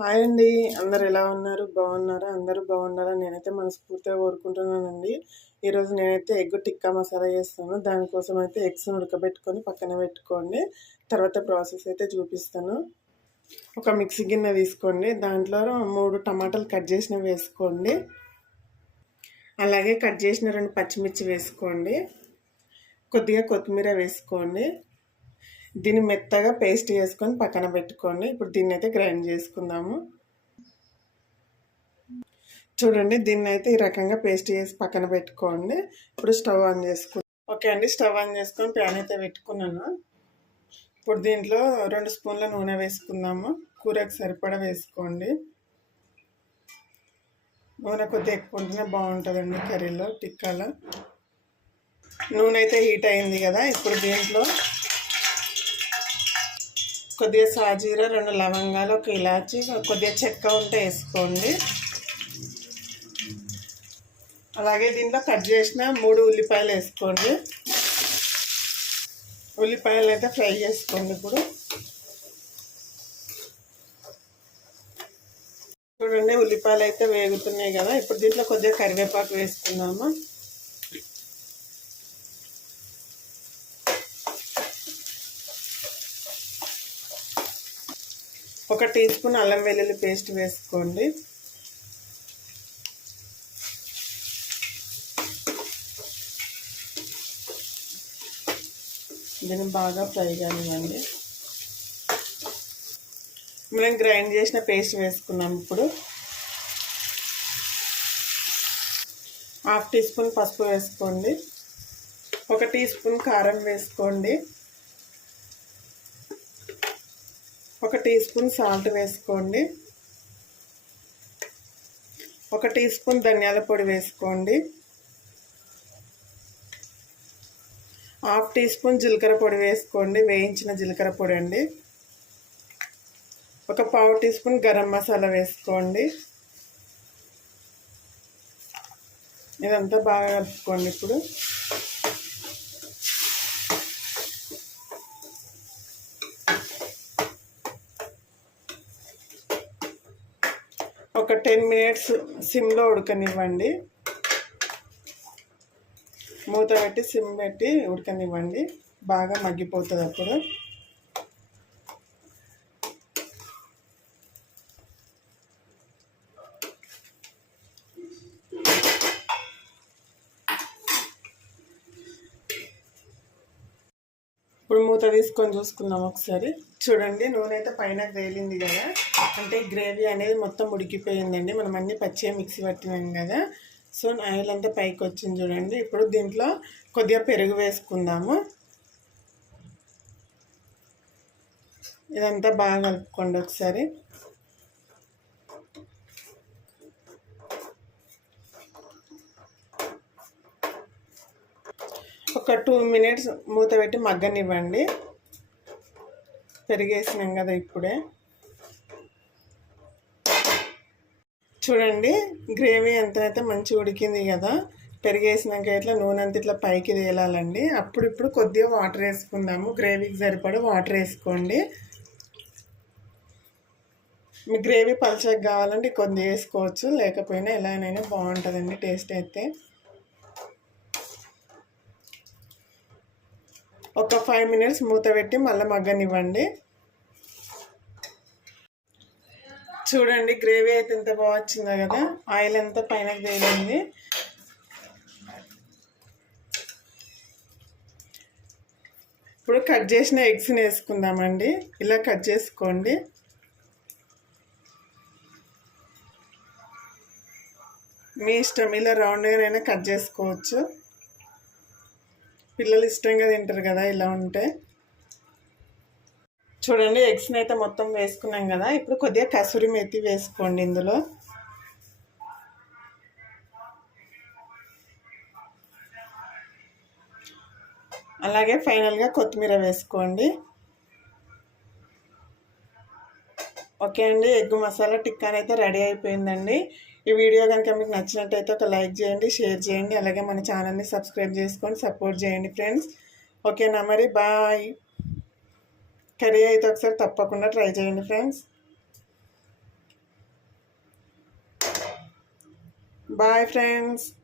Hi అండి. అందరూ ఎలా ఉన్నారు? బాగున్నారా? అందరూ బాగుండాలని నేనైతే మనస్ఫూర్తిగా కోరుకుంటున్నానండి. ఈరోజు నేనైతే ఎగ్ టిక్కా మసాలా చేస్తాను. దానికోసం అయితే ఎగ్స్‌ని ఉడకబెట్టుకొని పక్కన పెట్టుకోండి. తర్వాత ప్రాసెస్ అయితే చూపిస్తాను. ఒక మిక్సీ గిన్నె తీసుకోండి. దాంట్లో 3 టమాటాలు కట్ చేసినవి వేసుకోండి. అలాగే కట్ చేసిన 2 పచ్చిమిర్చి వేసుకోండి. కొద్దిగా కొత్తిమీర వేసుకోండి. దీన్ని మెత్తగా పేస్ట్ చేసుకొని పక్కన పెట్టుకోండి. ఇప్పుడు దీన్ని అయితే గ్రైండ్ చేసుకుందాము. చూడండి, దీన్ని అయితే ఈ రకంగా పేస్ట్ చేసి పక్కన పెట్టుకోండి. ఇప్పుడు స్టవ్ ఆన్ చేసుకుందాం. ఓకే అండి, స్టవ్ ఆన్ చేసుకొని ప్యాన్ అయితే పెట్టుకున్నాను. ఇప్పుడు దీంట్లో 2 స్పూన్ల నూనె వేసుకుందాము. కూరకు సరిపడా వేసుకోండి. నూనె కొద్దిగా ఎక్కువ ఉంటేనే బాగుంటుందండి కర్రీలో, టిక్కాలో. నూనె అయితే హీట్ అయింది కదా. ఇప్పుడు దీంట్లో కొద్దిగా సాజీర, 2 లవంగాలు, 1 ఇలాచి, కొద్దిగా చెక్క ఉంటే వేసుకోండి. అలాగే దీంట్లో కట్ చేసిన 3 ఉల్లిపాయలు వేసుకోండి. ఉల్లిపాయలు అయితే ఫ్రై చేసుకోండి. ఇప్పుడు చూడండి, ఉల్లిపాయలు అయితే వేగుతున్నాయి కదా. ఇప్పుడు దీంట్లో కొద్దిగా కరివేపాకు వేసుకుందాము. ఒక టీ స్పూన్ అల్లం వెల్లుల్లి పేస్ట్ వేసుకోండి. దీన్ని బాగా ఫ్రై కానివ్వండి. మనం గ్రైండ్ చేసిన పేస్ట్ వేసుకున్నాం. ఇప్పుడు 1/2 టీ స్పూన్ పసుపు వేసుకోండి. 1 టీ స్పూన్ కారం వేసుకోండి. 1 టీ స్పూన్ సాల్ట్ వేసుకోండి. 1 టీ స్పూన్ ధనియాల పొడి వేసుకోండి. 1/2 టీ స్పూన్ జీలకర్ర పొడి వేసుకోండి. వేయించిన జీలకర్ర పొడి అండి. 1 పావు టీ స్పూన్ గరం మసాలా వేసుకోండి. ఇదంతా బాగా కలుపుకోండి. ఇప్పుడు ఒక 10 మినిట్స్ సిమ్లో ఉడకనివ్వండి. మూత పెట్టి సిమ్ పెట్టి ఉడకనివ్వండి. బాగా మగ్గిపోతుంది అప్పుడు. ఇప్పుడు మూత తీసుకొని చూసుకుందాం ఒకసారి. చూడండి, నూనె అయితే పైన తేలింది కదా. అంటే గ్రేవీ అనేది మొత్తం ఉడికిపోయిందండి. మనం అన్ని పచ్చిగా మిక్సీ పట్టినాం కదా. సో ఆయిల్ అంతా పైకి వచ్చింది చూడండి. ఇప్పుడు దీంట్లో కొద్దిగా పెరుగు వేసుకుందాము. ఇదంతా బాగా కలుపుకోండి ఒకసారి. ఒక 2 మినిట్స్ మూత పెట్టి మగ్గనివ్వండి. పెరిగేసినాం కదా ఇప్పుడే. చూడండి, గ్రేవీ ఎంత అయితే మంచిగా ఉడికింది కదా. పెరిగేసినాక ఇట్లా నూనె అంతా ఇట్లా పైకి తేలాలండి. ఇప్పుడు కొద్దిగా వాటర్ వేసుకుందాము. గ్రేవీకి సరిపడా వాటర్ వేసుకోండి. మీ గ్రేవీ పలచగా కావాలంటే కొద్దిగా వేసుకోవచ్చు, లేకపోయినా ఎలాగైనా బాగుంటుందండి టేస్ట్ అయితే. ఒక 5 మినిట్స్ మూత పెట్టి మళ్ళీ మగ్గనివ్వండి. చూడండి, గ్రేవీ అయితే ఎంత బాగా వచ్చిందో కదా. ఆయిల్ అంతా పైన తేలింది. ఇప్పుడు కట్ చేసిన ఎగ్స్ని వేసుకుందామండి. ఇలా కట్ చేసుకోండి. మీ ఇష్టం, ఇలా రౌండ్గానైనా కట్ చేసుకోవచ్చు. పిల్లలు ఇష్టంగా తింటారు కదా ఇలా ఉంటే. చూడండి, ఎగ్స్ని అయితే మొత్తం వేసుకున్నాం కదా. ఇప్పుడు కొద్దిగా కసూరి మెతి వేసుకోండి ఇందులో. అలాగే ఫైనల్గా కొత్తిమీర వేసుకోండి. ఓకే అండి, ఎగ్ మసాలా టిక్కా అయితే రెడీ అయిపోయిందండి. ఈ వీడియో కనుక మీకు నచ్చినట్టయితే ఒక లైక్ చేయండి, షేర్ చేయండి. అలాగే మన ఛానల్ని సబ్స్క్రైబ్ చేసుకొని సపోర్ట్ చేయండి ఫ్రెండ్స్. ఓకేనా మరి, బాయ్. కర్రీ అయితే ఒకసారి తప్పకుండా ట్రై చేయండి ఫ్రెండ్స్. Bye friends.